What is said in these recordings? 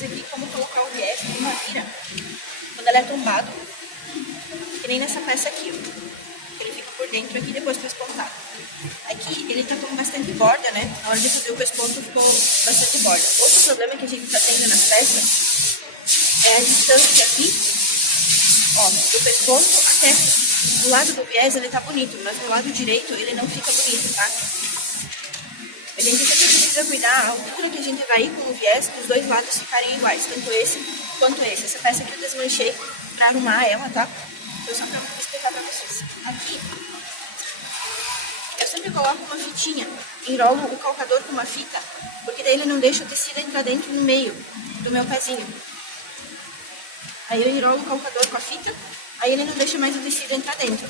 vocês aqui como colocar o viés em uma vira quando ela é tombado, que nem nessa peça aqui, ó. Ele fica por dentro aqui depois do pespontado. Aqui ele tá com bastante borda, né? Na hora de fazer o pesponto ficou bastante borda. Outro problema que a gente tá tendo nas peças é a distância aqui, ó, do pesponto até do lado do viés ele tá bonito, mas do lado direito ele não fica bonito, tá? A gente sempre precisa cuidar a altura que a gente vai ir com o viés, dos dois lados ficarem iguais, tanto esse quanto esse. Essa peça aqui eu desmanchei pra arrumar ela, tá? Então só pra explicar pra vocês. Aqui, eu sempre coloco uma fitinha, enrolo o calcador com uma fita, porque daí ele não deixa o tecido entrar dentro no meio do meu pezinho. Aí eu enrolo o calcador com a fita, aí ele não deixa mais o tecido entrar dentro.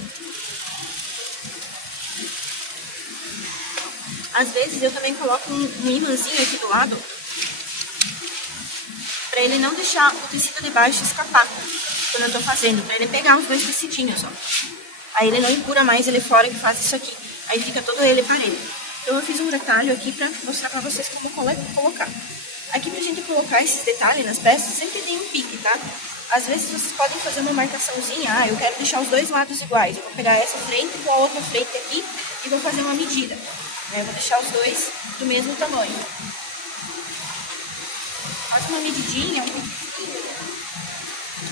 Às vezes eu também coloco um imãzinho aqui do lado, pra ele não deixar o tecido de baixo escapar quando eu tô fazendo, pra ele pegar os dois tecidinhos, ó. Aí ele não empurra mais ele fora que faz isso aqui, aí fica todo ele parelho. Então eu fiz um retalho aqui pra mostrar pra vocês como colocar. Aqui pra gente colocar esses detalhes nas peças, sempre tem um pique, tá? Às vezes vocês podem fazer uma marcaçãozinha, eu quero deixar os dois lados iguais, eu vou pegar essa frente com a outra frente aqui e vou fazer uma medida. Eu vou deixar os dois do mesmo tamanho. Faz uma medidinha, um piquezinho,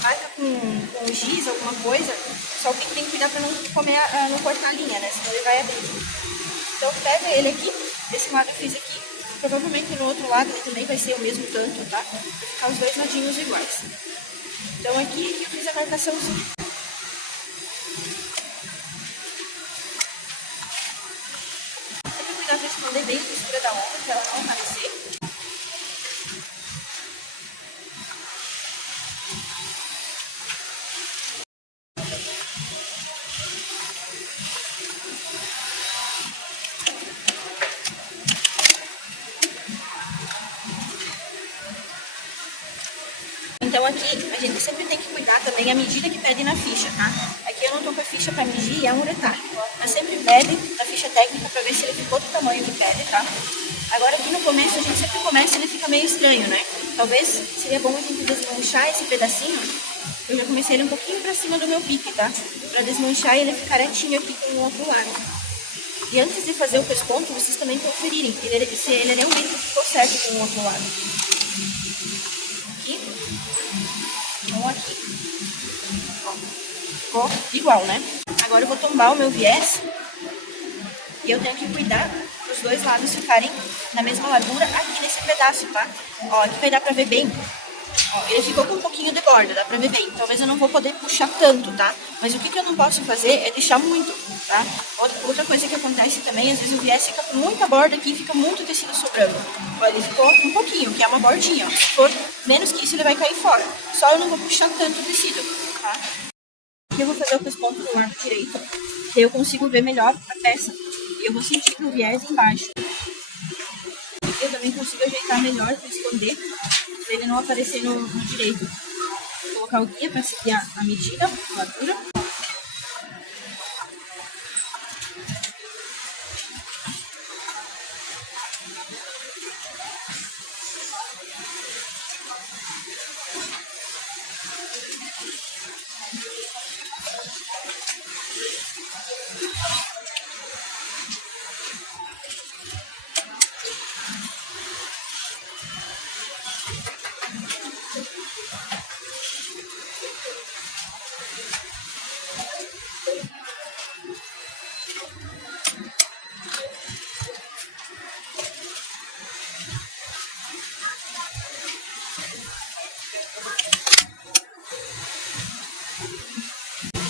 marca com giz, alguma coisa, só que tem que cuidar pra não cortar a linha, né? Senão ele vai abrir. Então pega ele aqui, desse lado eu fiz aqui, provavelmente no outro lado ele também vai ser o mesmo tanto, tá? Vai ficar os dois ladinhos iguais. Então aqui eu fiz a marcaçãozinha. Sempre cuidar pra esconder bem a textura da onda, pra ela não aparecer. Então aqui a gente sempre tem que cuidar também a medida que pede na ficha, tá? Aqui eu não tô com a ficha pra medir e é um retalho. Mas sempre pede na ficha técnica pra ver se ele ficou do tamanho que pede, tá? Agora aqui no começo, a gente sempre começa e ele fica meio estranho, né? Talvez seria bom a gente desmanchar esse pedacinho. Eu já comecei ele um pouquinho pra cima do meu pique, tá? Pra desmanchar e ele ficar retinho aqui com o outro lado. E antes de fazer o pesponto, vocês também conferirem se ele realmente ficou certo com o outro lado. Aqui. Então aqui. Ó, ficou igual, né? Agora eu vou tombar o meu viés. E eu tenho que cuidar os dois lados ficarem na mesma largura aqui nesse pedaço, tá? Ó, aqui vai dar pra ver bem. Ó, ele ficou com um pouquinho de borda, dá pra ver bem. Talvez eu não vou poder puxar tanto, tá? Mas o que eu não posso fazer é deixar muito, tá? Outra coisa que acontece também, às vezes o viés fica com muita borda aqui e fica muito tecido sobrando. Ó, ele ficou um pouquinho, que é uma bordinha, ó. Se for menos que isso, ele vai cair fora. Só eu não vou puxar tanto o tecido, tá? Aqui eu vou fazer o pesponto do lado direito, que aí eu consigo ver melhor a peça. E eu vou sentir o viés embaixo. Eu também consigo ajeitar melhor para esconder, para ele não aparecer no direito. Vou colocar o guia para seguir a medida, a largura.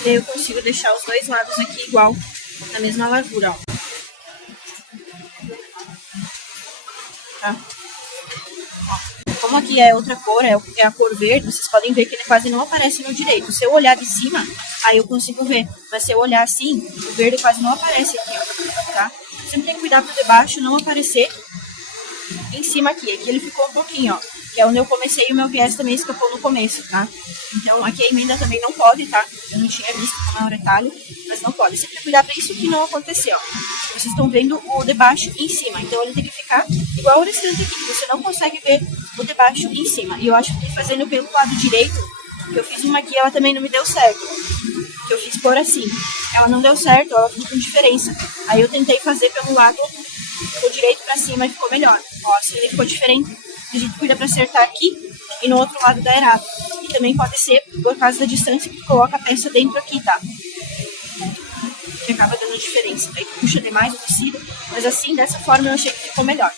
E aí eu consigo deixar os dois lados aqui igual, na mesma largura, ó. Tá? Ó, como aqui é outra cor, é a cor verde, vocês podem ver que ele quase não aparece no direito. Se eu olhar de cima, aí eu consigo ver. Mas se eu olhar assim, o verde quase não aparece aqui, ó, tá? Sempre tem que cuidar para debaixo não aparecer em cima aqui. Aqui ele ficou um pouquinho, ó. Que é onde eu comecei e o meu viés também escapou no começo, tá? Então aqui a emenda também não pode, tá? Eu não tinha visto como é o retalho, mas não pode. Sempre cuidar para isso que não acontecer, ó. Vocês estão vendo o de baixo em cima, então ele tem que ficar ficar igual o restante aqui, você não consegue ver o de baixo e em cima. E eu acho que fazendo pelo lado direito, que eu fiz uma aqui, ela também não me deu certo. Que eu fiz por assim. Ela não deu certo, ela ficou com diferença. Aí eu tentei fazer pelo lado do direito pra cima e ficou melhor. Ó, se ele ficou diferente, a gente cuida pra acertar aqui e no outro lado dá errado. E também pode ser por causa da distância que coloca a peça dentro aqui, tá? Que acaba dando diferença. Daí puxa demais o tecido, mas assim, dessa forma eu achei que ficou melhor.